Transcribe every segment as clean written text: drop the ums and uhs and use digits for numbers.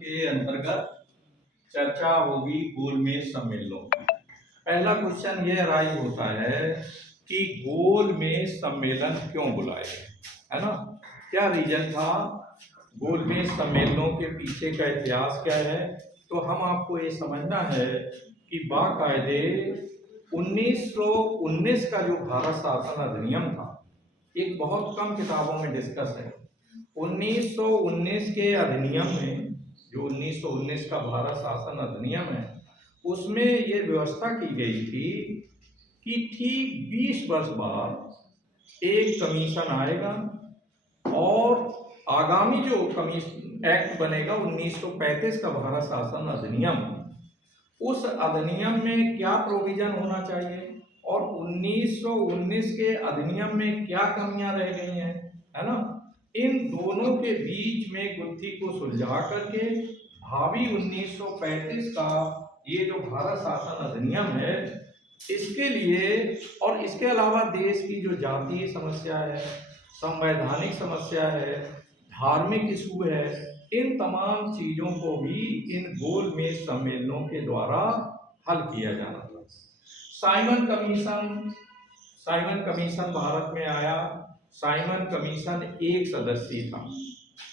के अंतर्गत चर्चा होगी गोलमेज सम्मेलनों की। पहला क्वेश्चन ये राइज होता है कि गोलमेज सम्मेलन क्यों बुलाए गए, है ना? क्या रीजन था? गोलमेज सम्मेलनों के पीछे का इतिहास क्या है? तो हम आपको ये समझना है कि बाकायदे 1919 का जो भारत शासन अधिनियम था, एक बहुत कम किताबों में डिस्कस है। 1919 के अधिनियम में, जो 1919 का भारत शासन अधिनियम है, उसमें ये व्यवस्था की गई थी कि ठीक 20 वर्ष बाद एक कमीशन आएगा और आगामी जो कमीशन एक्ट बनेगा 1935 का भारत शासन अधिनियम, उस अधिनियम में क्या प्रोविजन होना चाहिए और 1919 के अधिनियम में क्या कमियां रह गई हैं, है ना? इन दोनों के बीच में गुत्थी को सुलझा करके भावी 1935 का ये जो भारत शासन अधिनियम है, इसके लिए और इसके अलावा देश की जो जातीय समस्या है, संवैधानिक समस्या है, धार्मिक इशू है, इन तमाम चीजों को भी इन गोलमेज सम्मेलनों के द्वारा हल किया जाना था। साइमन कमीशन भारत में आया। साइमन कमीशन एक सदस्यीय था।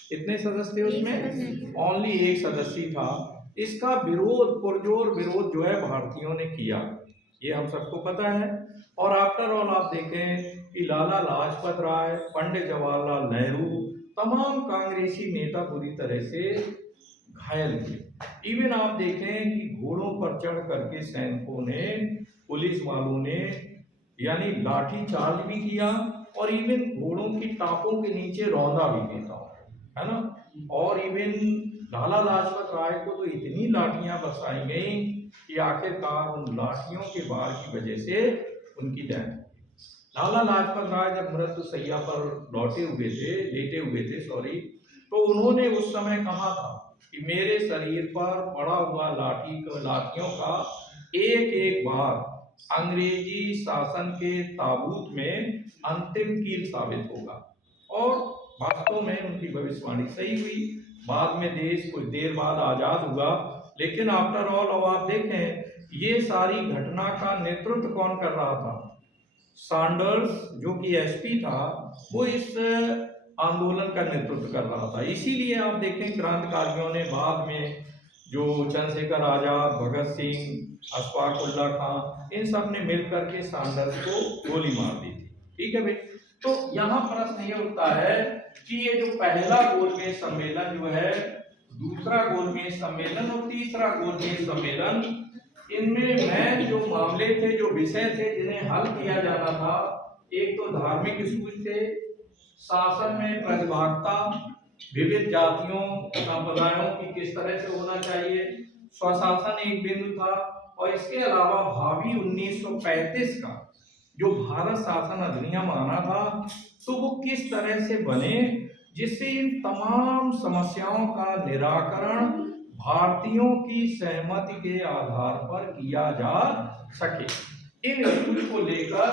कितने सदस्य थे उसमें? ओनली एक सदस्यीय था। इसका विरोध, पुरजोर विरोध जो है भारतीयों ने किया, ये हम सबको पता है। और आफ्टर ऑल आप देखें कि लाला लाजपत राय, पंडित जवाहरलाल नेहरू, तमाम कांग्रेसी नेता बुरी तरह से घायल हुए। इवन आप देखें कि घोड़ों पर चढ़ करके सैनिकों ने, पुलिस वालों ने यानी लाठी चार्ज भी किया और इवन घोड़ों की टापों के नीचे रौंदा भी देता, है ना? और इवन लाला लाजपत राय को तो इतनी लाठियां बरसाई गई कि आखिरकार उन लाठियों के वार की वजह से उनकी डेथ। लाला लाजपत राय जब मृत्युशैया पर लेटे हुए थे, तो उन्होंने उस समय कहा था कि मेरे शरीर पर पड़ा हुआ लाठियों का एक एक बार अंग्रेजी शासन के ताबूत में अंतिम कील साबित होगा। और वास्तव में उनकी भविष्यवाणी सही हुई। बाद में देश कुछ देर बाद आजाद हुआ, लेकिन आफ्टर ऑल अब आप देखें ये सारी घटना का नेतृत्व कौन कर रहा था? सैंडर्स, जो कि एसपी था, वो इस आंदोलन का नेतृत्व कर रहा था। इसीलिए आप देखें क्रांतिकारियों ने बाद में, जो चंद्रशेखर आजाद, भगत सिंह, अशफाक उल्ला खां, इन सब ने मिलकर के सैंडर्स को गोली मार दी थी। ठीक है भाई। तो यहाँ प्रश्न ये उठता है कि ये जो पहला गोलमेज सम्मेलन जो है, दूसरा गोलमेज सम्मेलन और तीसरा गोलमेज सम्मेलन, इनमें मैं जो मामले थे, जो विषय थे जिन्हें हल किया जाना था, एक तो धार्मिक इशूज थे, शासन में प्रतिभागिता, विविध जातियों संप्रदायों की किस तरह से होना चाहिए, स्वशासन एक बिंदु था, और इसके अलावा भावी 1935 का जो भारत शासन अधिनियम आना था, तो वो किस तरह से बने जिससे इन तमाम समस्याओं का निराकरण भारतीयों की सहमति के आधार पर किया जा सके। इन इशूज को लेकर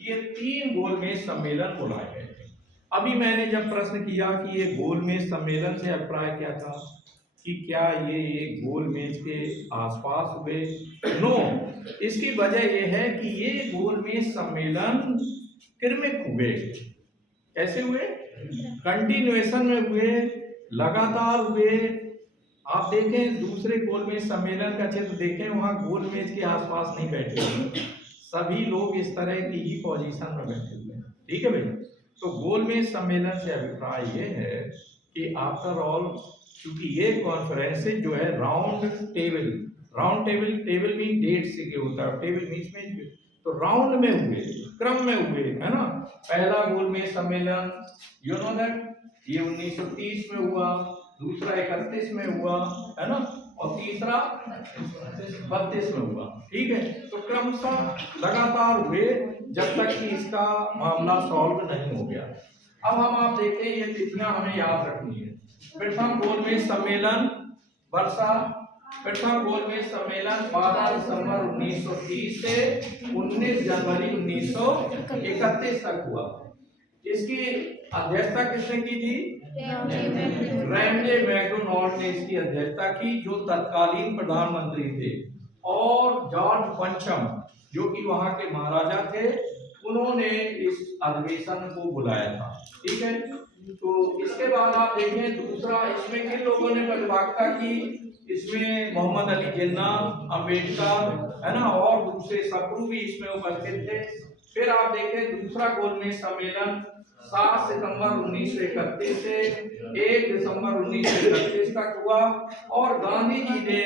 ये 3 गोलमेज सम्मेलन बुलाए गए थे। अभी मैंने जब प्रश्न किया कि ये गोलमेज सम्मेलन से अभिप्राय क्या था, कि क्या ये एक गोलमेज के आसपास हुए? नो, इसकी वजह यह है कि ये गोलमेज सम्मेलन क्रमिक हुए। कैसे हुए? कंटिन्यूएशन में हुए, लगातार हुए। आप देखें दूसरे गोलमेज सम्मेलन का चित्र देखें, वहां गोलमेज के आसपास नहीं बैठे हुए, सभी लोग इस तरह की ही पोजीशन में बैठे हुए हैं। ठीक है भाई। तो गोलमेज सम्मेलन से अभिप्राय ये है कि आफ्टर ऑल, क्योंकि ये कॉन्फ्रेंसेज जो है राउंड टेबल मीन डेट से के होता है, टेबल मीन्स में, तो राउंड में हुए, क्रम में हुए, है ना? पहला गोलमेज सम्मेलन यू नो दैट ये 1930 में हुआ, दूसरा 31 में हुआ, है ना, और तीसरा 32 में हुआ। ठीक है। तो क्रमशः लगातार हुए जब तक कि इसका मामला सॉल्व नहीं हो गया। अब हम आप देखें ये तिथियां हमें याद रखनी है। प्रथम गोलमेज सम्मेलन वर्षा, प्रथम गोलमेज सम्मेलन 12 दिसंबर 1930 से 19 जनवरी 1931 तक हुआ। इसकी अध्यक्षता किसने की थी? रैमजे मैकडोनाल्ड ने इसकी अध्यक्षता की, जो तत्कालीन प्रधानमंत्री थे, और जॉर्ज पंचम जो कि वहां के महाराजा थे, उन्होंने इस अधिवेशन को बुलाया था। ठीक है, तो इसके बाद आप देखें दूसरा, इसमें किन लोगों ने प्रतिभागिता की? इसमें मोहम्मद अली जिन्ना, अम्बेडकर, है ना, और दूसरे सप्रू भी इसमें उपस्थित थे। फिर आप देखें दूसरा गोलमेज सम्मेलन 7 सितंबर 1931 से 1 दिसंबर 1931 तक हुआ, और गांधी जी ने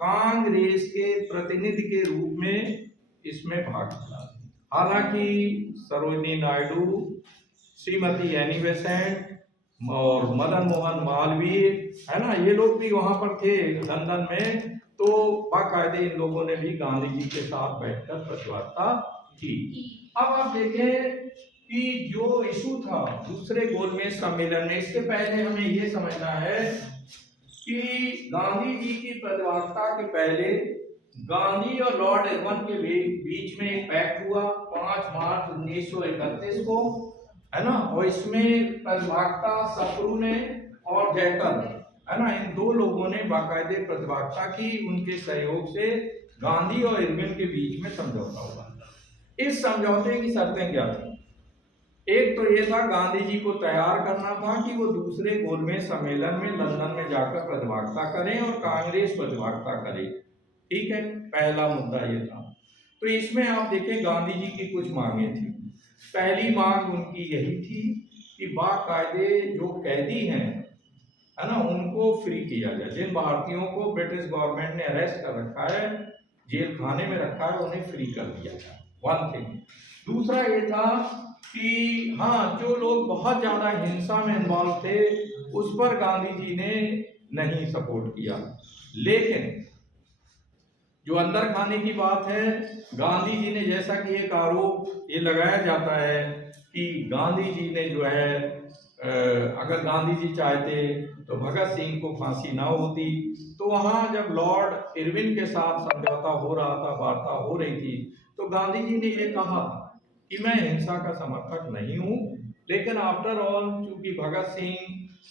कांग्रेस के प्रतिनिधि के रूप में इसमें भाग लिया। हालांकि सरोजिनी नायडू, श्रीमती एनी बेसेंट और मदन मोहन मालवीय, है ना, ये लोग भी वहां पर थे लंदन में, तो बाकायदे इन लोगों ने भी गांधी जी के साथ बैठकर प्रतिवादिता की। अब आप देखें कि जो इशू था दूसरे गोलमेज सम्मेलन में, इसके पहले हमें ये समझना है कि गांधी जी की प्रतिवादिता के पहले गांधी और लॉर्ड इरविन के बीच में एक पैक्ट हुआ 5 मार्च 1931 को, है ना, और इसमें प्रतिभागिता सप्रू ने और जैकब, है ना, इन दो लोगों ने बाकायदे प्रतिभागिता की। उनके सहयोग से गांधी और इरविन के बीच में समझौता हुआ। इस समझौते की शर्तें क्या थी? एक तो ये था, गांधी जी को तैयार करना था कि वो दूसरे गोलमेज सम्मेलन में लंदन में जाकर प्रतिभागिता करें और कांग्रेस प्रतिभागिता करे। ठीक है, पहला मुद्दा ये था। तो इसमें आप देखें गांधी जी की कुछ मांगे थी। पहली मांग उनकी यही थी कि बाकायदे जो कैदी हैं, है ना, उनको फ्री किया जाए। जिन भारतीयों को ब्रिटिश गवर्नमेंट ने अरेस्ट कर रखा है, जेल खाने में रखा है, उन्हें फ्री कर दिया जाए, वन थिंग। दूसरा ये था कि हाँ, जो लोग बहुत ज्यादा हिंसा में इन्वॉल्व थे उस पर गांधी जी ने नहीं सपोर्ट किया। लेकिन जो अंदर खाने की बात है, गांधी जी ने, जैसा कि एक आरोप ये लगाया जाता है कि गांधी जी ने जो है, अगर गांधी जी चाहते तो भगत सिंह को फांसी ना होती। तो वहां जब लॉर्ड इरविन के साथ समझौता हो रहा था, वार्ता हो रही थी, तो गांधी जी ने ये कहा कि मैं हिंसा का समर्थक नहीं हूं, लेकिन आफ्टर ऑल चूंकि भगत सिंह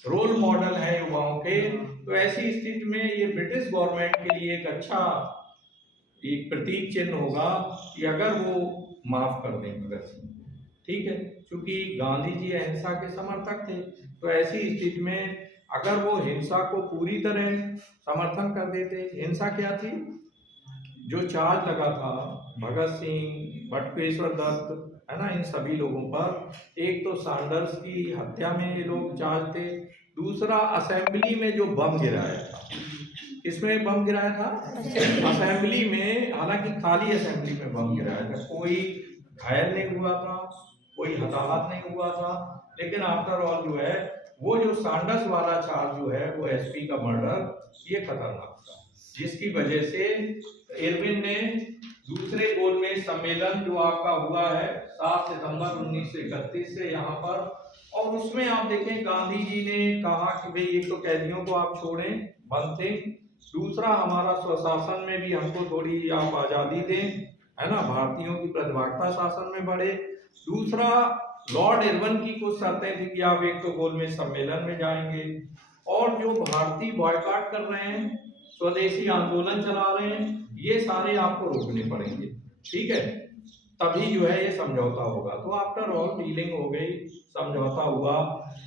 रोल मॉडल है युवाओं के, तो ऐसी स्थिति में ये ब्रिटिश गवर्नमेंट के लिए एक अच्छा एक प्रतीक चिन्ह होगा कि अगर वो माफ कर दें भगत सिंह। ठीक है, क्योंकि गांधी जी अहिंसा के समर्थक थे, तो ऐसी स्थिति में अगर वो हिंसा को पूरी तरह समर्थन कर देते। हिंसा क्या थी? जो चार्ज लगा था भगत सिंह, बटुकेश्वर दत्त, है ना, इन सभी लोगों पर, एक तो सैंडर्स की हत्या में ये लोग चार्ज थे, दूसरा असेंबली में जो बम गिराया था। किसमें बम गिराया था? असेंबली में। हालांकि खाली असेंबली में बम गिराया था, कोई घायल नहीं हुआ था, कोई हताहत नहीं हुआ था, लेकिन आफ्टर ऑल जो है वो जो सैंडर्स वाला चार्ज जो है, वो एसपी का मर्डर, ये खतरनाक था, जिसकी वजह से इरविन ने दूसरे गोलमेज सम्मेलन जो आपका हुआ है 7 सितंबर 1931 से यहाँ पर, और उसमें आप देखें गांधी जी ने कहा कि भाई एक तो कैदियों को आप छोड़ें, वन थिंग, दूसरा हमारा स्वशासन में भी हमको थोड़ी आप आजादी दें, है ना, भारतीयों की प्रतिभागिता शासन में बढ़े। दूसरा, लॉर्ड इरविन की कुछ शर्तें थी कि आप एक तो गोलमेज सम्मेलन में जाएंगे, और जो भारतीय बॉयकॉट कर रहे हैं, स्वदेशी आंदोलन चला रहे हैं, ये सारे आपको रोकने पड़ेंगे। ठीक है, तभी जो है ये समझौता होगा। तो आफ्टर ऑल डीलिंग हो गई, समझौता हुआ।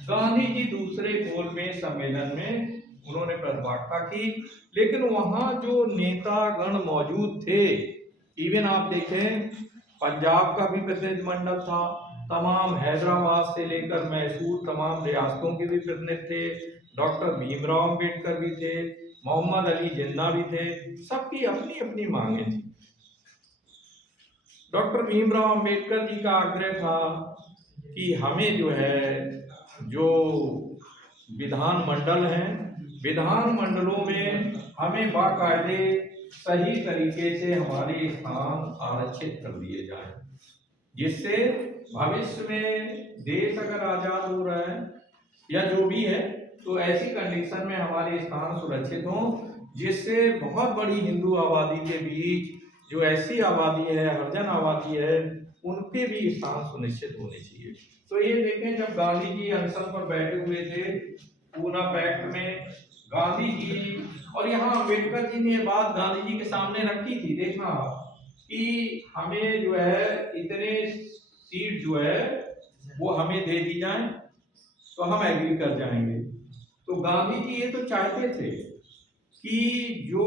गांधी जी दूसरे गोलमेज सम्मेलन में उन्होंने प्रतिभागिता की, लेकिन वहां जो नेतागण मौजूद थे, इवन आप देखें पंजाब का भी प्रतिनिधिमंडल था, तमाम हैदराबाद से लेकर मैसूर तमाम रियासतों के भी प्रतिनिधि थे, डॉक्टर भीमराव अम्बेडकर भी थे, मोहम्मद अली जिन्ना भी थे, सबकी अपनी अपनी मांगे थी। डॉक्टर भीमराव अम्बेडकर जी का आग्रह था कि हमें जो है, जो विधान मंडल हैं, विधान मंडलों में हमें बाकायदे सही तरीके से हमारे स्थान आरक्षित कर दिए जाएं, जिससे भविष्य में देश अगर आजाद हो रहा है या जो भी है, तो ऐसी कंडीशन में हमारे स्थान सुरक्षित हों, जिससे बहुत बड़ी हिंदू आबादी के बीच जो ऐसी आबादी है, हरिजन आबादी है, उनके भी स्थान सुनिश्चित होने चाहिए। तो ये देखें, जब गांधी जी अनशन पर बैठे हुए थे पूना पैक्ट में, गांधी जी और यहाँ अम्बेडकर जी ने ये बात गांधी जी के सामने रखी थी, देखना आप, कि हमें जो है इतने सीट जो है वो हमें दे दी जाए तो हम एग्री कर जाएंगे। तो गांधी जी ये तो चाहते थे कि जो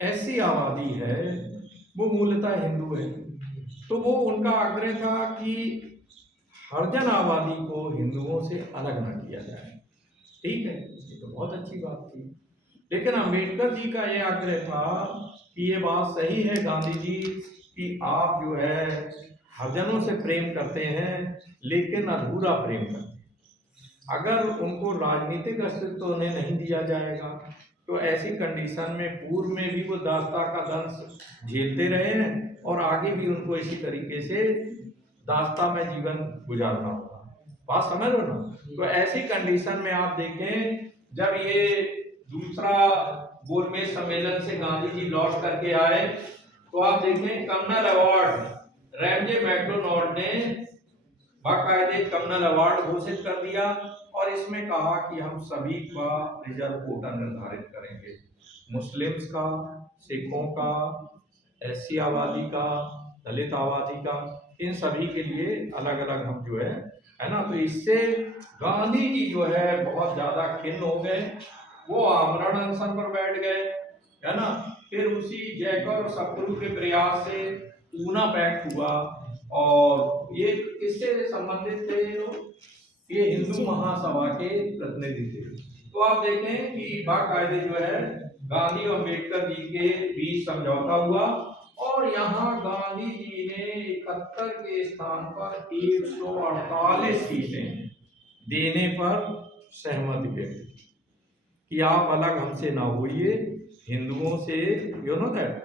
ऐसी आबादी है वो मूलतः हिंदू है, तो वो उनका आग्रह था कि हरिजन आबादी को हिंदुओं से अलग न किया जाए। ठीक है, ये तो बहुत अच्छी बात थी। लेकिन अम्बेडकर जी का ये आग्रह था कि ये बात सही है गांधी जी कि आप जो है हरिजनों से प्रेम करते हैं लेकिन अधूरा प्रेम करते हैं। अगर उनको राजनीतिक अस्तित्व उन्हें नहीं दिया जाएगा तो ऐसी कंडीशन में पूर्व में भी वो दासता का दंश झेलते रहे हैं और आगे भी उनको इसी तरीके से दासता में जीवन गुजारना होगा। बात समझ लो ना। तो ऐसी कंडीशन में आप देखें, जब ये दूसरा गोलमेज सम्मेलन से गांधी जी लौट करके आए तो आप देखें कम्युनल अवार्ड रैमजे मैकडोनाल्ड ने बाकायदे कम्युनल अवार्ड घोषित कर दिया और इसमें कहा कि हम सभी का रिजर्व कोटा निर्धारित करेंगे, मुस्लिम्स का, सिखों का, एससी आबादी का, दलित आबादी का, इन सभी के लिए अलग अलग हम जो है ना। तो इससे गांधी जी जो है बहुत ज्यादा खिन्न हो गए, वो आमरण अनशन पर बैठ गए, है ना। फिर उसी जयकर और सप्रू के प्रयास से पूना पैक्ट हुआ और ये किससे संबंधित थे ये लोग? ये हिंदू महासभा के प्रतिनिधि थे। तो आप देखें कि बाकायदे जो है गांधी और अम्बेडकर जी के बीच समझौता हुआ और यहाँ गांधी जी ने 71 के स्थान पर 148 सीटें देने पर सहमति व्यक्त कि आप अलग हमसे ना होइए, हिंदुओं से यू नो दैट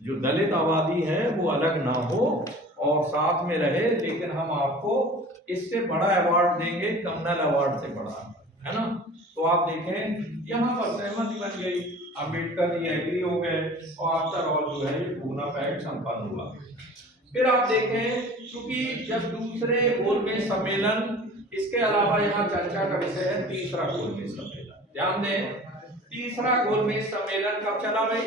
जो दलित आबादी है वो अलग ना हो और साथ में रहे, लेकिन हम आपको इससे बड़ा अवार्ड देंगे, कम्युनल अवार्ड से बड़ा, है ना। तो आप देखें यहाँ पर सहमति बन गई, अम्बेडकर जी एग्री हो गए और आफ्टर ऑल जो है ये पूना पैक्ट संपन्न हुआ। फिर आप देखें क्योंकि जब दूसरे गोलमेज सम्मेलन, इसके अलावा यहाँ चर्चा का विषय है तीसरा गोलमेज सम्मेलन। ध्यान दें, तीसरा गोलमेज सम्मेलन कब चला भाई?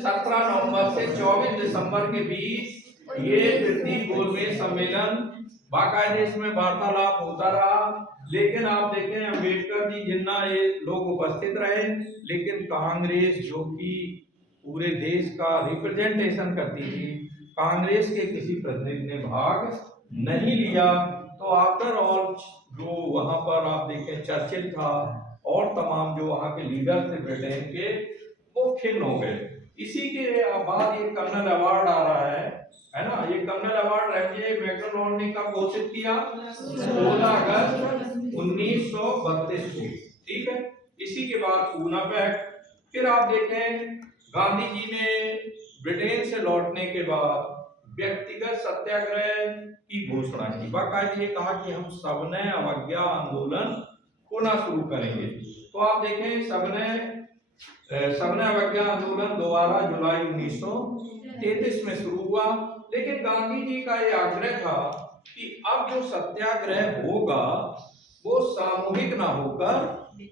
17 नवंबर से 24 दिसंबर के बीच ये तृतीय गोलमेज सम्मेलन बाकायदे इसमें वार्तालाप होता रहा। लेकिन आप देखें अम्बेडकर जी जिन्ना ये लोग उपस्थित रहे, लेकिन कांग्रेस जो कि पूरे देश का रिप्रेजेंटेशन करती थी, कांग्रेस के किसी प्रतिनिधि ने भाग नहीं लिया। तो आफ्टर ऑल जो वहां पर आप देखें चर्चिल था और तमाम जो वहां के लीडर थे ब्रिटेन के, वो खिन्न हो गए। इसी के बाद ये कम्युनल अवार्ड आ रहा है ना। ये कम्युनल अवार्ड रैमजे मैकडोनाल्ड ने कब घोषित किया? 16 अगस्त 1932 को। ठीक है, इसी के बाद पूना पैक्ट। फिर आप देखें गांधी जी ने ब्रिटेन से लौटने के बाद व्यक्तिगत सत्याग्रह की घोषणा की। बाकायदे ये कहा कि हम सविनय अवज्ञा आंदोलन पुनः शुरू करेंगे। तो आप देखें सविनय अवज्ञा आंदोलन दोबारा जुलाई 1933 में शुरू हुआ। लेकिन गांधी जी का यह आग्रह था कि अब जो सत्याग्रह होगा वो सामूहिक ना होकर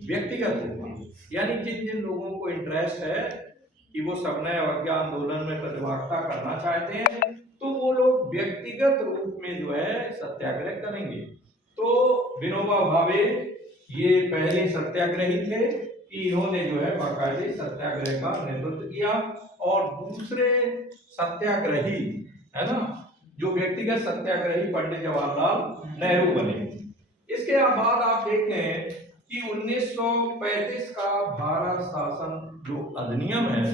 व्यक्तिगत होगा, यानी जिन जिन लोगों को इंटरेस्ट है कि वो सविनय अवज्ञा आंदोलन में प्रतिभागिता करना चाहते हैं तो वो लोग व्यक्तिगत रूप में जो है सत्याग्रह करेंगे। तो विनोबा भावे ये पहले सत्याग्रही थे कि इन्होंने जो है बाकायदे सत्याग्रह का नेतृत्व किया और दूसरे सत्याग्रही, है ना, जो व्यक्तिगत सत्याग्रही पंडित जवाहरलाल नेहरू बने। इसके बाद आप देखें कि 1935 का भारत शासन जो अधिनियम है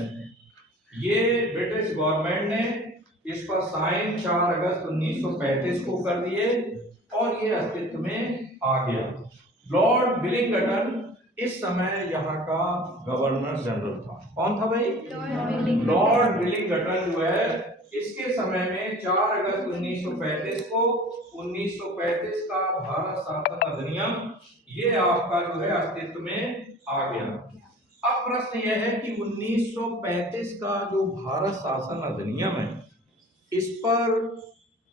ये ब्रिटिश गवर्नमेंट ने इस पर साइन 4 अगस्त 1935 को कर दिए और ये अस्तित्व में आ गया। लॉर्ड विलिंगटन इस समय यहाँ का गवर्नर जनरल था। कौन था भाई? लॉर्ड विलिंगटन जो है इसके समय में 4 अगस्त 1935 को 1935 का भारत शासन अधिनियम ये आपका जो है अस्तित्व में आ गया। अब प्रश्न यह है कि 1935 का जो भारत शासन अधिनियम है इस पर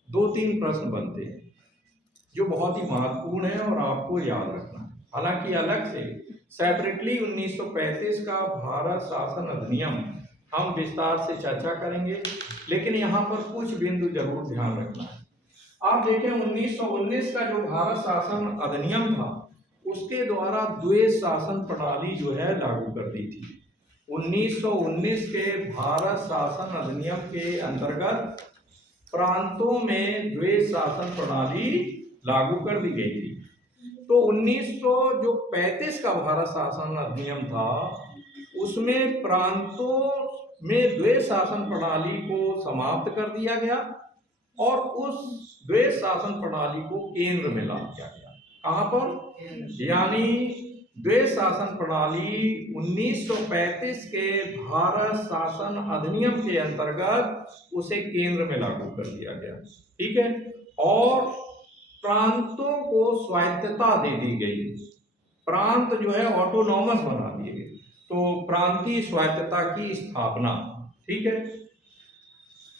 2-3 प्रश्न बनते हैं जो बहुत ही महत्वपूर्ण है और आपको याद रखना है। हालांकि अलग से सेपरेटली 1935 का भारत शासन अधिनियम हम विस्तार से चर्चा करेंगे, लेकिन यहाँ पर कुछ बिंदु जरूर ध्यान रखना है। आप देखें 1919 का जो भारत शासन अधिनियम था उसके द्वारा द्वैध शासन प्रणाली जो है लागू कर दी थी। 1919 के भारत शासन अधिनियम के अंतर्गत प्रांतों में द्वैध शासन प्रणाली लागू कर दी गई थी। तो 1935 का भारत शासन अधिनियम था उसमें प्रांतों में द्वैध शासन प्रणाली को समाप्त कर दिया गया और उस द्वैध शासन प्रणाली को केंद्र में ला दिया गया। कहां पर? यानी द्वैध शासन प्रणाली 1935 के भारत शासन अधिनियम के अंतर्गत उसे केंद्र में लागू कर दिया गया। ठीक है, और प्रांतों को स्वायत्तता दे दी गई। प्रांत जो है ऑटोनॉमस बना दिए गए, तो प्रांतीय स्वायत्तता की स्थापना। ठीक है,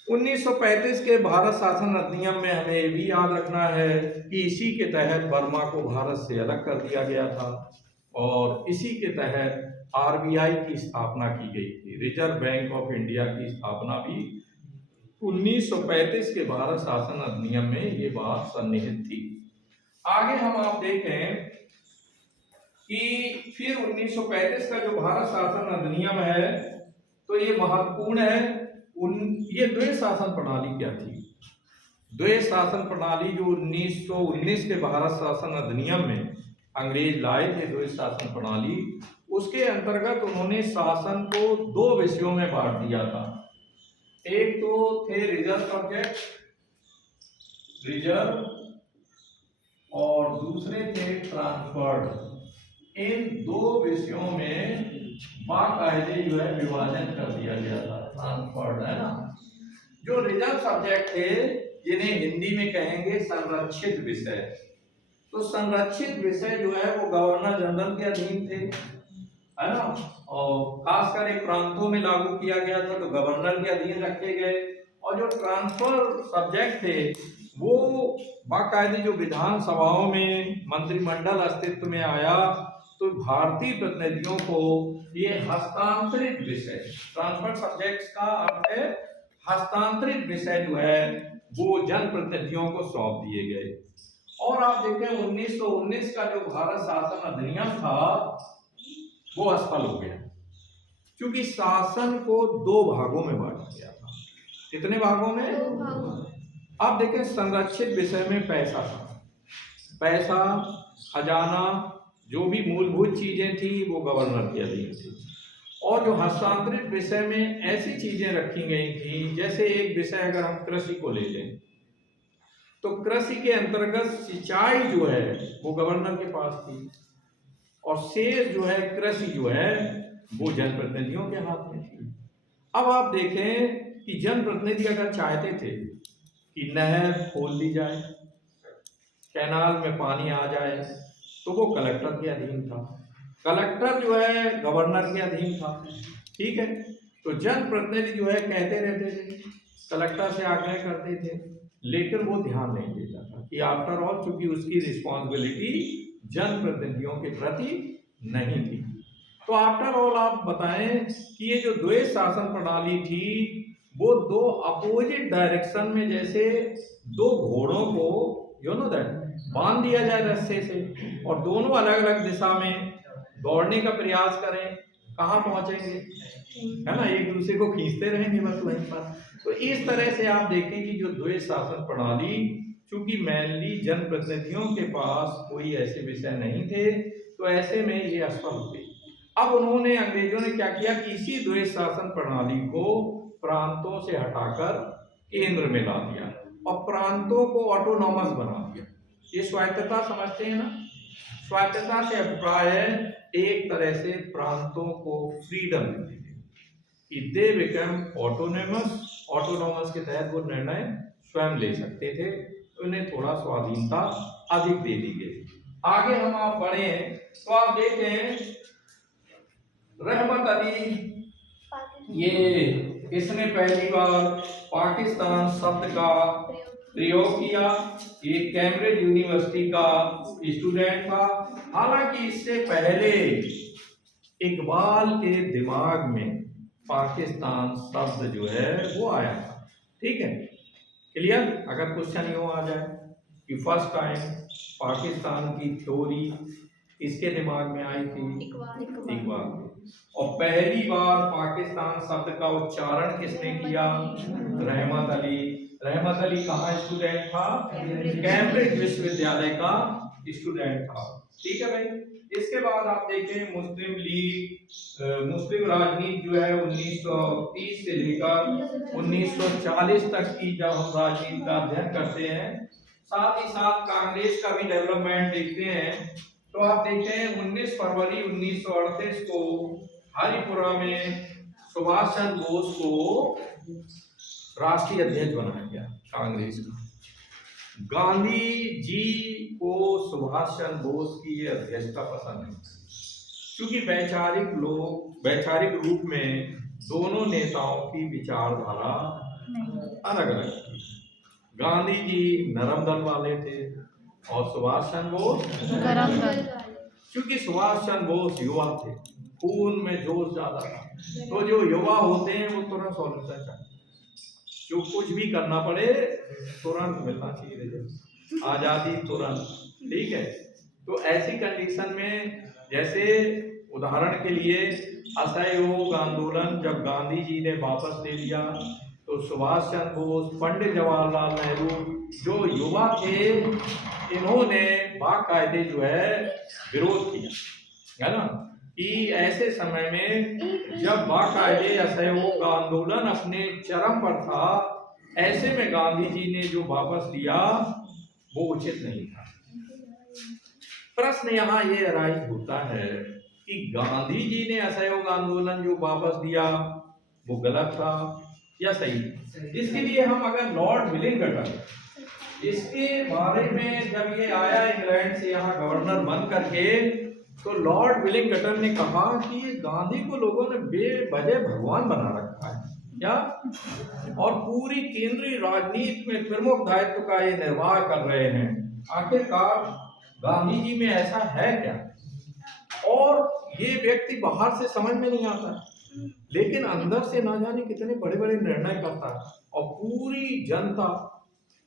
1935 के भारत शासन अधिनियम में हमें ये भी याद रखना है कि इसी के तहत बर्मा को भारत से अलग कर दिया गया था और इसी के तहत आरबीआई की स्थापना की गई थी। रिजर्व बैंक ऑफ इंडिया की स्थापना भी 1935 के भारत शासन अधिनियम में ये बात सन्निहित थी। आगे हम आप देखें कि फिर 1935 का जो भारत शासन अधिनियम है तो ये महत्वपूर्ण है। ये द्वैध शासन प्रणाली क्या थी? द्वैध शासन प्रणाली जो 1919 के भारत शासन अधिनियम में अंग्रेज लाए थे, द्वैध शासन प्रणाली, उसके अंतर्गत उन्होंने शासन को 2 विषयों में बांट दिया था। एक तो थे रिजर्व सब्जेक्ट, रिजर्व, और दूसरे थे ट्रांसफर्ड। इन 2 विषयों में बाकायदे जो है विभाजन कर दिया गया था। ट्रांसफर्ड है ना। जो रिजर्व सब्जेक्ट थे जिन्हें हिंदी में कहेंगे संरक्षित विषय, तो संरक्षित विषय जो है वो गवर्नर जनरल के अधीन थे, है ना, और खासकर एक प्रांतों में लागू किया गया था तो गवर्नर के अधीन रखे गए। और जो ट्रांसफर सब्जेक्ट थे वो बाकायदे जो विधानसभाओं में मंत्रिमंडल अस्तित्व में आया तो भारतीय प्रतिनिधियों को ये हस्तांतरित विषय, ट्रांसफर सब्जेक्ट्स का अर्थ है हस्तांतरित विषय जो है वो जनप्रतिनिधियों को सौंप दिए गए। और आप देखें 1919 का जो भारत शासन अधिनियम था वो असफल हो गया क्योंकि शासन को 2 भागों में बांटा गया था। कितने भागों में? 2 भागों। आप देखें संरक्षित विषय में पैसा था, पैसा, खजाना, जो भी मूलभूत चीजें थी वो गवर्नर के अधीन थी। और जो हस्तांतरित विषय में ऐसी चीजें रखी गई थी, जैसे एक विषय अगर हम कृषि को ले लें तो कृषि के अंतर्गत सिंचाई जो है वो गवर्नर के पास थी और शेष जो है कृषि जो है वो जनप्रतिनिधियों के हाथ में थी। अब आप देखें कि जनप्रतिनिधि अगर चाहते थे कि नहर खोल दी जाए, कैनाल में पानी आ जाए, तो वो कलेक्टर के अधीन था। कलेक्टर जो है गवर्नर के अधीन था। ठीक है, तो जनप्रतिनिधि जो है कहते रहते थे, कलेक्टर से आग्रह करते थे, लेकिन वो ध्यान नहीं देता था कि आफ्टर ऑल चूंकि उसकी रिस्पॉन्सिबिलिटी जनप्रतिनिधियों के प्रति नहीं थी। तो आफ्टर ऑल आप बताएं कि ये जो द्वैध शासन प्रणाली थी वो 2 अपोजिट डायरेक्शन में, जैसे 2 घोड़ों को यू नो दैट बांध दिया जाए रस्से से और दोनों अलग अलग दिशा में दौड़ने का प्रयास करें, कहाँ पहुंचेंगे, है ना, एक दूसरे को खींचते रहेंगे बस वहीं पर। तो इस तरह से आप देखें कि जो द्वैध शासन प्रणाली, चूंकि मेनली जनप्रतिनिधियों के पास कोई ऐसे विषय नहीं थे तो ऐसे में ये असफल हो गई। अब उन्होंने, अंग्रेजों ने क्या किया कि इसी द्वैध शासन प्रणाली को प्रांतों से हटाकर केंद्र में ला दिया और प्रांतों को ऑटोनॉमस बना दिया। ये स्वायत्तता समझते हैं ना। स्वायत्तता से अभिप्राय है एक तरह से प्रांतों को फ्रीडम देते हैं कि दे बिकम ऑटोनॉमस। ऑटोनॉमस के तहत वो निर्णय स्वयं ले सकते थे, उन्हें थोड़ा स्वाधीनता अधिक दे दी गई। आगे हम आप बढ़े तो आप देखें रहमत अली, ये इसने पहली बार पाकिस्तान शब्द का प्रयोग किया। ये कैम्ब्रिज यूनिवर्सिटी का स्टूडेंट था। हालांकि इससे पहले इकबाल के दिमाग में पाकिस्तान शब्द जो है वो आया था। ठीक है, क्लियर। अगर क्वेश्चन यूं आ जाए कि फर्स्ट टाइम पाकिस्तान की थ्योरी किसके दिमाग में आई थी? इकबाल। और पहली बार पाकिस्तान शब्द का उच्चारण किसने किया? रहमत अली। रहमत अली कहाँ स्टूडेंट था? कैम्ब्रिज विश्वविद्यालय का स्टूडेंट था। ठीक है भाई। इसके बाद आप देखें मुस्लिम लीग, मुस्लिम राजनीति जो है 1930 से लेकर 1940 तक की जब हम राजनीति का अध्ययन करते हैं, साथ ही साथ कांग्रेस का भी डेवलपमेंट देखते हैं, तो आप देखते हैं 19 फरवरी 1938 को हरिपुरा में सुभाष चंद्र बोस को राष्ट्रीय अध्यक्ष बनाया गया कांग्रेस का। गांधी जी को सुभाष चंद्र बोस की ये अध्यक्षता पसंद नहीं, क्योंकि वैचारिक रूप में दोनों नेताओं की विचारधारा अलग अलग थी। गांधी जी नरम दल वाले थे और सुभाष चंद्र बोस गरम दल। क्योंकि सुभाष चंद्र बोस युवा थे, खून में जोश ज्यादा था, तो जो युवा होते हैं वो तुरंत सॉल्यूशन चाहते, जो कुछ भी करना पड़े तुरंत मिलना चाहिए रिजल्ट, आजादी तुरंत। ठीक है, तो ऐसी कंडीशन में जैसे उदाहरण के लिए असहयोग आंदोलन जब गांधी जी ने वापस ले लिया, तो सुभाष चंद्र बोस, पंडित जवाहरलाल नेहरू जो युवा थे, इन्होंने बाकायदे जो है विरोध किया, है ना, कि ऐसे समय में जब बाकायदे असहयोग का आंदोलन अपने चरम पर था, ऐसे में गांधी जी ने जो वापस लिया वो उचित नहीं था। प्रश्न यहाँ ये अराइज होता है कि गांधी जी ने असहयोग आंदोलन जो वापस दिया वो गलत था या सही? इसके लिए हम अगर लॉर्ड विलिंगटन, इसके बारे में जब ये आया इंग्लैंड से यहाँ गवर्नर बन करके, तो लॉर्ड विलिंगटन ने कहा कि गांधी को लोगों ने बेवजह भगवान बना रखा है क्या, और पूरी केंद्रीय राजनीति में प्रमुख दायित्व का ये निर्वाह कर रहे हैं। आखिरकार गांधी जी में ऐसा है क्या? और ये व्यक्ति बाहर से समझ में नहीं आता, लेकिन अंदर से ना जाने कितने बड़े बड़े निर्णय करता है, और पूरी जनता,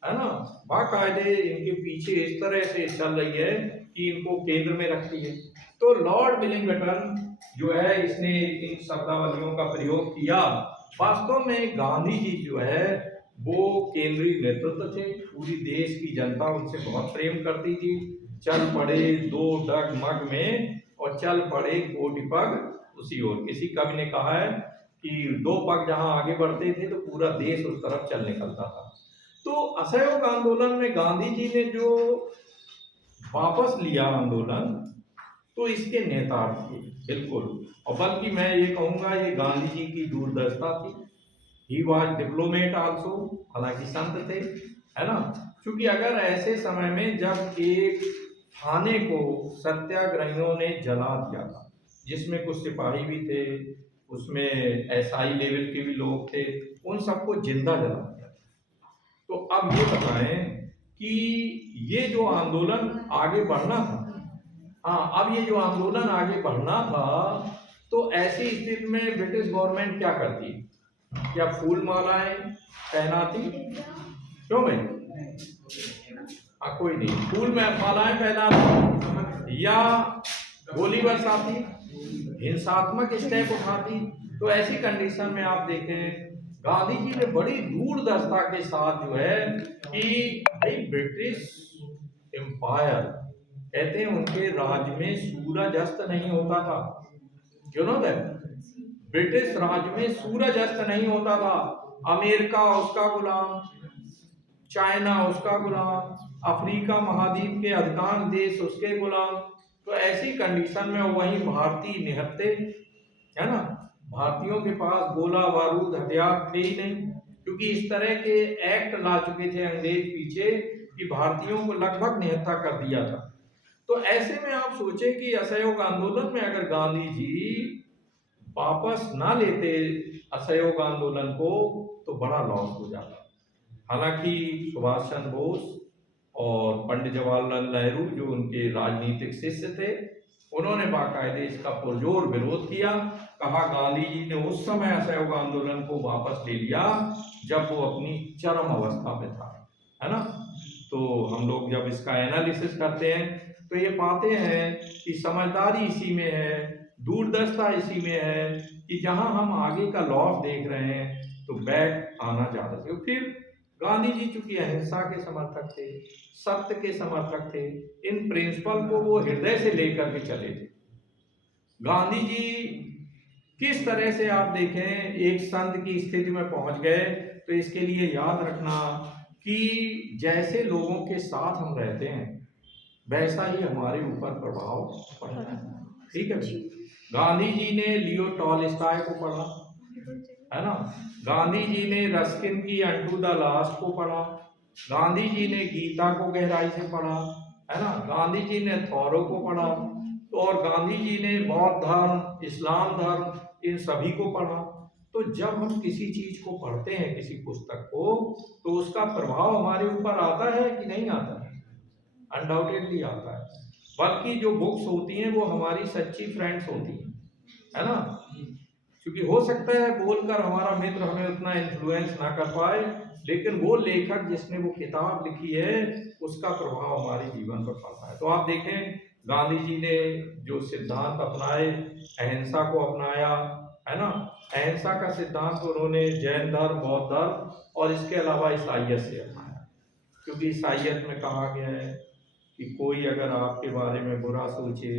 है ना, बाकायदे इनके पीछे इस तरह से चल रही है कि इनको केंद्र में रखती है। तो लॉर्ड विलिंगटन जो है, इसने इन शब्दावलियों का प्रयोग किया। वास्तव में गांधी जी जो है वो केंद्रीय नेतृत्व थे, पूरी देश की जनता उनसे बहुत प्रेम करती थी। चल पड़े दो डगमग में और चल पड़े कोटि पग उसी ओर। किसी कवि ने कहा है कि दो पग जहां आगे बढ़ते थे तो पूरा देश उस तरफ चल निकलता था। तो असहयोग आंदोलन में गांधी जी ने जो वापस लिया आंदोलन, तो इसके नेता थे बिल्कुल, और बल्कि मैं ये कहूँगा ये गांधी जी की दूरदर्शिता थी। ही वॉज डिप्लोमेट आल्सो, हालांकि संत थे, है ना, क्योंकि अगर ऐसे समय में जब एक थाने को सत्याग्रहियों ने जला दिया था, जिसमें कुछ सिपाही भी थे, उसमें एसआई लेवल के भी लोग थे, उन सबको जिंदा जला दिया। तो अब ये बताएं कि ये जो आंदोलन आगे बढ़ना था, अब ये जो आंदोलन आगे बढ़ना था, तो ऐसी स्थिति में ब्रिटिश गवर्नमेंट क्या करती? क्या फूल मालाएं पहनाती? क्यों भाई? कोई नहीं, फूल में मालाएं पहनाती या गोली बरसाती, हिंसात्मक स्टेप उठाती? तो ऐसी कंडीशन में आप देखें गांधी जी ने बड़ी दूरदर्शिता के साथ जो है कि भाई ब्रिटिश एम्पायर, कहते हैं उनके राज में सूरज अस्त नहीं होता था। क्यों ना? ब्रिटिश राज में सूरज अस्त नहीं होता था। अमेरिका उसका गुलाम, चाइना उसका गुलाम, अफ्रीका महाद्वीप के अधिकांश देश उसके गुलाम। तो ऐसी कंडीशन में वही भारतीय निहत्थे, है ना, भारतीयों के पास गोला बारूद हथियार थे ही नहीं, क्योंकि इस तरह के एक्ट ला चुके थे अंग्रेज पीछे कि भारतीयों को लगभग निहत्था कर दिया था। तो ऐसे में आप सोचे कि असहयोग आंदोलन में अगर गांधी जी वापस ना लेते असहयोग आंदोलन को, तो बड़ा लॉस हो जाता। हालांकि सुभाष चंद्र बोस और पंडित जवाहरलाल नेहरू जो उनके राजनीतिक शिष्य थे, उन्होंने बाकायदे इसका पुरजोर विरोध किया। कहा गांधी जी ने उस समय असहयोग आंदोलन को वापस ले लिया जब वो अपनी चरम अवस्था में था, है ना। तो हम लोग जब इसका एनालिसिस करते हैं तो ये पाते हैं कि समझदारी इसी में है, दूरदर्शिता इसी में है कि जहां हम आगे का लॉस देख रहे हैं तो बैक आना ज्यादा से। फिर गांधी जी चूंकि अहिंसा के समर्थक थे, सत्य के समर्थक थे, इन प्रिंसिपल को वो हृदय से लेकर के चले थे। गांधी जी किस तरह से आप देखें एक संत की स्थिति में पहुंच गए, तो इसके लिए याद रखना कि जैसे लोगों के साथ हम रहते हैं वैसा ही हमारे ऊपर प्रभाव पड़ता है, ठीक है। गांधी जी ने लियो टॉलस्टॉय को पढ़ा, है ना। गांधी जी ने रस्किन की अनटू द लास्ट को पढ़ा, गांधी जी ने गीता को गहराई से पढ़ा, है ना। गांधी जी ने थॉरो को पढ़ा, तो और गांधी जी ने बौद्ध धर्म, इस्लाम धर्म, इन सभी को पढ़ा। तो जब हम किसी चीज को पढ़ते हैं, किसी पुस्तक को, तो उसका प्रभाव हमारे ऊपर आता है कि नहीं आता है? अनडाउटेडली आता है। बल्कि जो बुक्स होती हैं वो हमारी सच्ची फ्रेंड्स होती हैं, है ना। क्योंकि हो सकता है बोलकर हमारा मित्र हमें उतना इन्फ्लुएंस ना कर पाए, लेकिन वो लेखक जिसने वो किताब लिखी है उसका प्रभाव हमारे जीवन पर पड़ता है। तो आप देखें गांधी जी ने जो सिद्धांत अपनाए, अहिंसा को अपनाया, है ना। अहिंसा का सिद्धांत उन्होंने जैन धर्म, बौद्ध धर्म और इसके अलावा ईसाइयत से अपनाया। क्योंकि ईसाइयत में कहा गया है कि कोई अगर आपके बारे में बुरा सोचे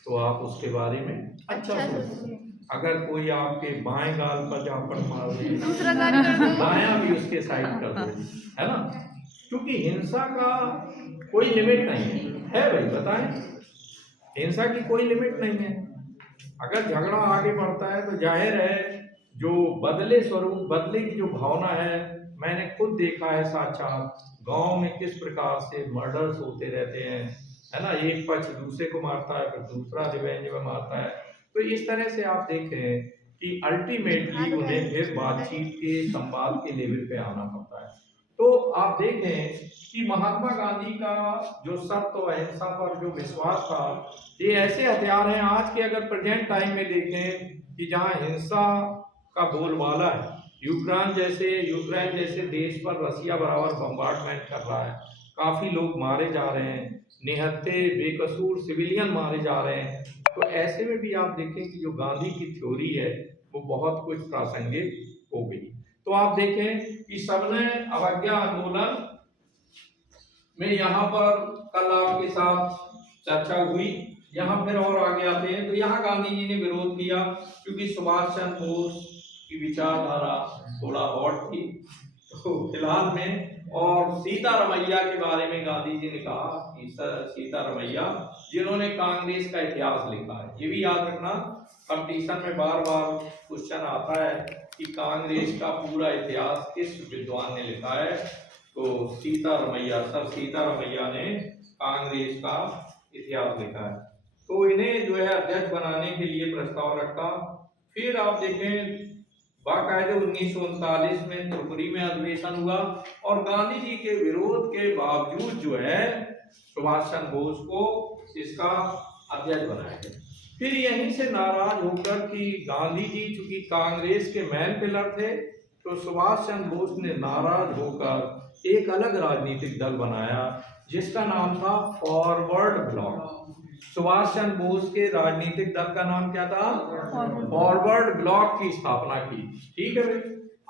तो आप उसके बारे में अच्छा सोचो। अगर कोई आपके बाएं गाल पर झापड़ मार दे, दूसरा दायां भी उसके साइड कर दो, है ना। क्योंकि हिंसा का कोई लिमिट नहीं है भाई, बताएं। हिंसा की कोई लिमिट नहीं है। अगर झगड़ा आगे बढ़ता है तो जाहिर है जो बदले स्वरूप, बदले की जो भावना है, मैंने खुद देखा है साक्षात गांव में किस प्रकार से मर्डर्स होते रहते हैं, है ना। एक पक्ष दूसरे को मारता है, फिर दूसरा रिवेंज में मारता है। तो इस तरह से आप देखें कि अल्टीमेटली उन्हें फिर बातचीत के, संवाद के लेवल पे आना पड़ता है। तो आप देखें कि महात्मा गांधी का जो सत्य और अहिंसा पर जो विश्वास था, ये ऐसे हथियार हैं आज के अगर प्रेजेंट टाइम में देखें कि जहां हिंसा का बोलबाला है, यूक्रेन जैसे देश पर रसिया बराबर बम्बार्डमेंट कर रहा है, काफी लोग मारे जा रहे हैं, निहत्थे बेकसूर सिविलियन मारे जा रहे हैं। तो ऐसे में भी आप देखें कि जो गांधी की थ्योरी है वो बहुत कुछ प्रासंगिक हो गई। तो आप देखें कि सबने अवज्ञा आंदोलन में यहाँ पर कल आपके साथ चर्चा हुई, यहाँ फिर और आगे आते हैं तो यहाँ गांधी जी ने विरोध किया क्योंकि सुभाष चंद्र बोस की विचारधारा थोड़ा हॉट थी। तो फिलहाल में और सीतारमैया के बारे में गांधी जी ने कहा कि सीतारमैया जिन्होंने कांग्रेस का इतिहास लिखा है, ये भी याद रखना कंपटीशन में बार बार क्वेश्चन आता है कि कांग्रेस का पूरा इतिहास किस विद्वान ने लिखा है। तो सीतारमैया, सर सीतारमैया ने कांग्रेस का इतिहास लिखा है। तो इन्हें जो है अध्यक्ष बनाने के लिए प्रस्ताव रखा। फिर आप देखें बाकायदे 1939 में त्रिपुरी में अधिवेशन हुआ और गांधी जी के विरोध के बावजूद जो है सुभाष चंद्र बोस को इसका अध्यक्ष बनाया गया। फिर यहीं से नाराज होकर कि गांधी जी चूंकि कांग्रेस के मैन पिलर थे, तो सुभाष चंद्र बोस ने नाराज होकर एक अलग राजनीतिक दल बनाया जिसका नाम था फॉरवर्ड ब्लॉक। सुभाष चंद्र बोस के राजनीतिक दल का नाम क्या था? फॉरवर्ड ब्लॉक की स्थापना की, ठीक है भाई।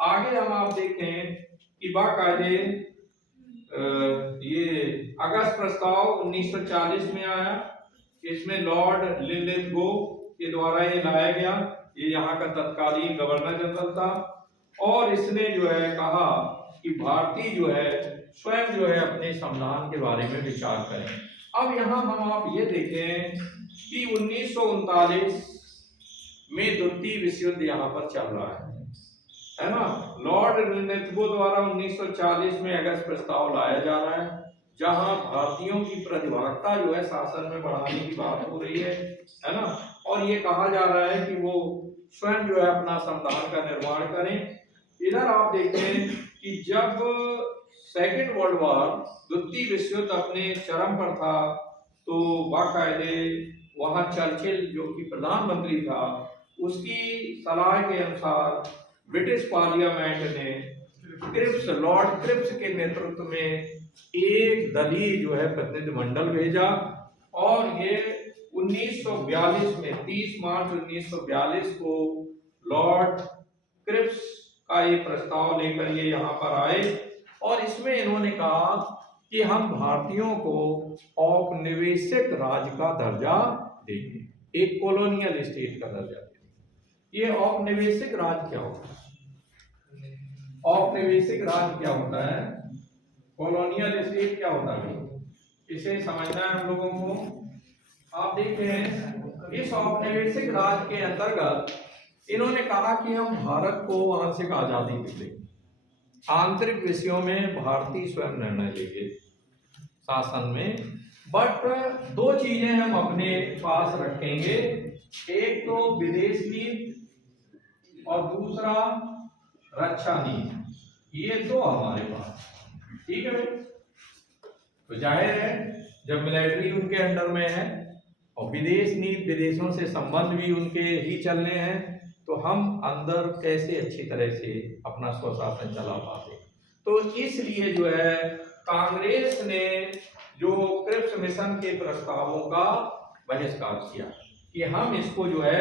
आगे हम आप देखें कि बाकायदे ये अगस्त प्रस्ताव 1940 में आया, इसमें लॉर्ड लिलिथगो के द्वारा ये लाया गया। ये यहाँ का तत्कालीन गवर्नर जनरल था और इसने जो है कहा कि भारतीय जो है स्वयं जो है अपने संविधान के बारे में विचार करें। अब यहाँ हम आप ये देखें कि 1939 में द्वितीय विश्व युद्ध यहाँ पर चल रहा है ना। लॉर्ड लिलिथगो द्वारा 1940 में अगस्त प्रस्ताव लाया जा रहा है जहां भारतीयों की प्रतिभागिता जो है शासन में बढ़ाने की बात हो रही है ना। और ये कहा जा रहा है कि वो स्वयं जो है अपना संविधान का निर्माण करें। इधर आप देखें कि जब सेकेंड वर्ल्ड वॉर, द्वितीय विश्व युद्ध अपने चरम पर था, तो बाकायदे वहां चर्चिल जो कि प्रधानमंत्री था, उसकी सलाह के अनुसार ब्रिटिश पार्लियामेंट ने क्रिप्स, लॉर्ड क्रिप्स के नेतृत्व में एक दलीय जो है प्रतिनिधिमंडल भेजा, और ये 1942 में 30 मार्च 1942 को लॉर्ड क्रिप्स का ये प्रस्ताव लेकर ये यहाँ पर आए, और इसमें इन्होंने कहा कि हम भारतीयों को औपनिवेशिक राज्य का दर्जा देंगे, एक कॉलोनियल स्टेट का दर्जा देंगे। ये औपनिवेशिक राज्य क्या होता है? औपनिवेशिक राज्य क्या होता है? कॉलोनियल स्टेट क्या होता है? इसे समझना है हम लोगों को। आप देखें, इस औपनिवेशिक राज्य के अंतर्गत इन्होंने कहा कि हम भारत को आंशिक आजादी देंगे, आंतरिक विषयों में भारतीय स्वयं निर्णय लेंगे शासन में, बट दो चीजें हम अपने पास रखेंगे, एक तो विदेश नीति और दूसरा रक्षा नीति, ये दो हमारे पास। ठीक है भाई, तो जाहिर है जब मिलिट्री उनके अंडर में है और विदेश नीति, विदेशों से संबंध भी उनके ही चलने हैं, तो हम अंदर कैसे अच्छी तरह से अपना स्वशासन चला पाते। तो इसलिए जो है कांग्रेस ने जो क्रिप्स मिशन के प्रस्तावों का बहिष्कार किया कि हम इसको जो है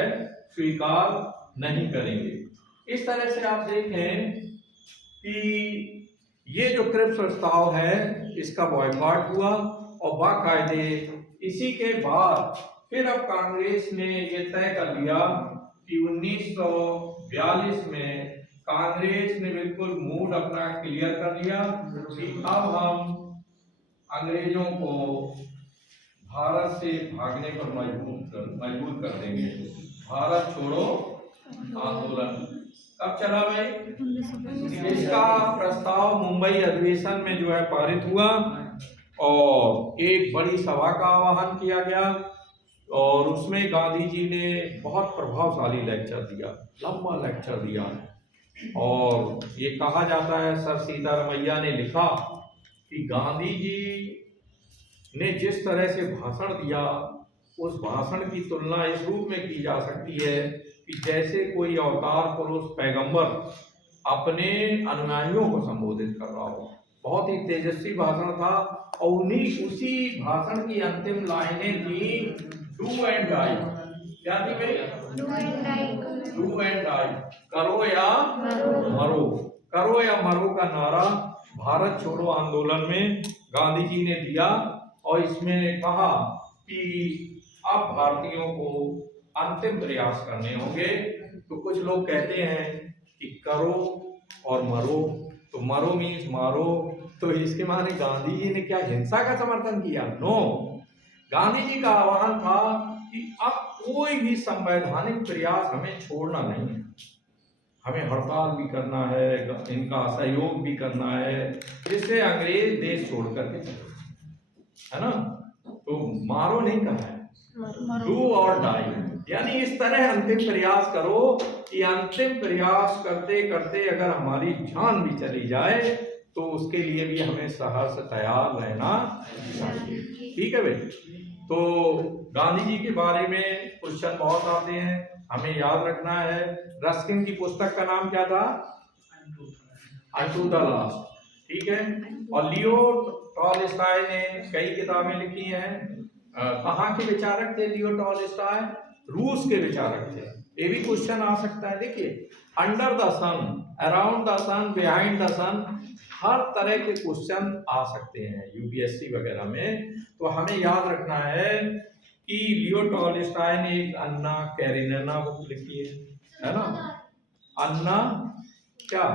स्वीकार नहीं करेंगे। इस तरह से आप देखें कि ये जो क्रिप्स प्रस्ताव है इसका बॉयकॉट हुआ, और बाकायदे इसी के बाद फिर अब कांग्रेस ने ये तय कर लिया कि 1942 में कांग्रेस ने बिल्कुल मूड अपना क्लियर कर लिया कि अब हम अंग्रेजों को भारत से भागने पर मजबूर कर देंगे। भारत छोड़ो आंदोलन कब चला भाई? इसका प्रस्ताव मुंबई अधिवेशन में जो है पारित हुआ, और एक बड़ी सभा का आह्वान किया गया, और उसमें गांधी जी ने बहुत प्रभावशाली लेक्चर दिया, लंबा लेक्चर दिया, और ये कहा जाता है, सर सीतारमैया ने लिखा कि गांधी जी ने जिस तरह से भाषण दिया, उस भाषण की तुलना इस रूप में की जा सकती है कि जैसे कोई अवतार पुरुष पैगंबर अपने अनुयायियों को संबोधित कर रहा हो। बहुत ही तेजस्वी भाषण था, और उसी भाषण की अंतिम लाइनें थी डू एंड डाई। क्या थी भाई? डू एंड डाई, करो या मरो, करो या मरो का नारा भारत छोड़ो आंदोलन में गांधी जी ने दिया, और इसमें कहा कि अब भारतीयों को अंतिम प्रयास करने होंगे। तो कुछ लोग कहते हैं कि करो और मरो, तो मरो मीन्स मारो, तो इसके माने गांधी जी ने क्या हिंसा का समर्थन किया? नो, गांधी जी का आह्वान था कि अब कोई भी संवैधानिक प्रयास हमें छोड़ना नहीं है, हमें हड़ताल भी करना है, इनका सहयोग भी करना है, जिससे अंग्रेज देश छोड़ करके चले, है ना। तो मारो नहीं कहा है, डू और डाई, यानी इस तरह अंतिम प्रयास करो कि अंतिम प्रयास करते करते अगर हमारी जान भी चली जाए तो उसके लिए भी हमें सहर्ष तैयार रहना चाहिए। ठीक है भाई। तो गांधी जी के बारे में क्वेश्चन बहुत आते हैं, हमें याद रखना है। रस्किन की पुस्तक का नाम क्या था? Unto the last. ठीक है। और लियो टॉलस्टॉय ने कई किताबें लिखी हैं। कहाँ के विचारक थे लियो टॉलस्टॉय? रूस के विचारक थे। ये भी क्वेश्चन आ सकता है। देखिए, under the sun, around the sun, behind the sun, हर तरह के क्वेश्चन आ सकते हैं यूपीएससी वगैरह में। तो हमें याद रखना है कि लियो टॉलस्टॉय ने एक अन्ना कैरेनिना बुक लिखी है ना। अन्ना क्या